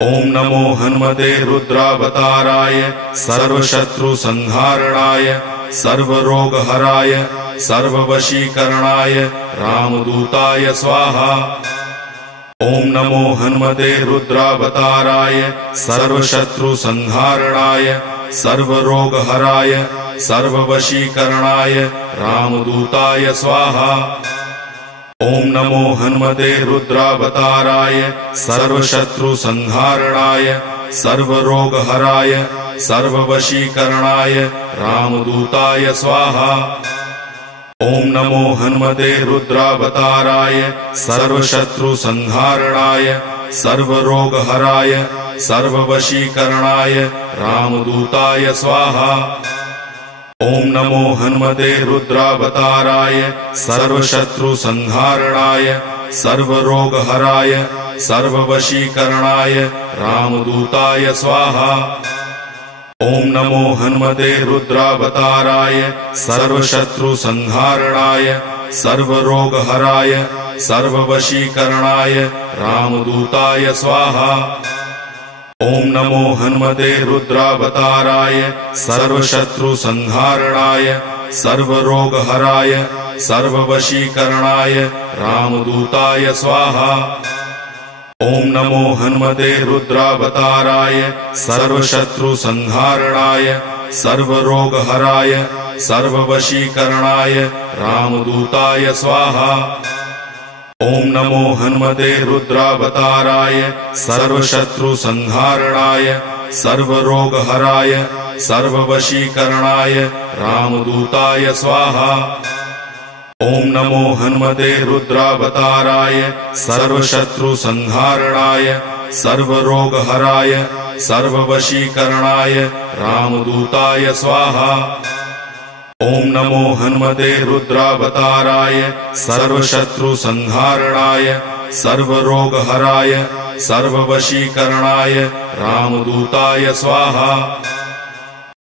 ओम नमो हनुमते रुद्रावताराय सर्वशत्रुसंहारणाय सर्वरोगहराय सर्ववशीकरणाय रामदूताय स्वाहा। ओम नमो हनुमते रुद्रावताराय सर्वशत्रुसंहारणाय सर्वरोगहराय सर्ववशीकरणाय रामदूताय स्वाहा। ओम नमो हनुमते रुद्रावताराय सर्वशत्रुसंहारणाय सर्वरोगहराय सर्ववशीकरणाय रामदूताय स्वाहा। ओम नमो हनुमते रुद्रावताराय सर्वशत्रुसंहारणाय सर्वरोगहराय सर्ववशीकरणाय रामदूताय स्वाहा। ओम नमो हनुमते रुद्रावताराय सर्वशत्रुसंहारणाय सर्वरोगहराय सर्ववशीकरणाय रामदूताय स्वाहा। ओम नमो हनुमते रुद्रावताराय सर्वशत्रुसंहारणाय सर्वरोगहराय सर्ववशीकरणाय रामदूताय स्वाहा। ओम नमो हनुमते रुद्रावताराय सर्वशत्रुसंहारणाय सर्वरोगहराय सर्ववशीकरणाय रामदूताय स्वाहा। ओम नमो हनुमते रुद्रावताराय सर्वशत्रुसंहारणाय सर्वरोगहराय सर्ववशीकरणाय रामदूताय स्वाहा। ओम नमो हनुमते रुद्रावताराय सर्वशत्रुसंहारणाय सर्वरोगहराय सर्ववशीकरणाय रामदूताय स्वाहा। ओम नमो हनुमते रुद्रावताराय सर्वशत्रुसंहारणाय सर्वरोगहराय सर्ववशीकरणाय रामदूताय स्वाहा। ओम नमो हनुमते रुद्रावताराय सर्वशत्रुसंहारणाय सर्वरोगहराय सर्ववशीकरणाय रामदूताय स्वाहा।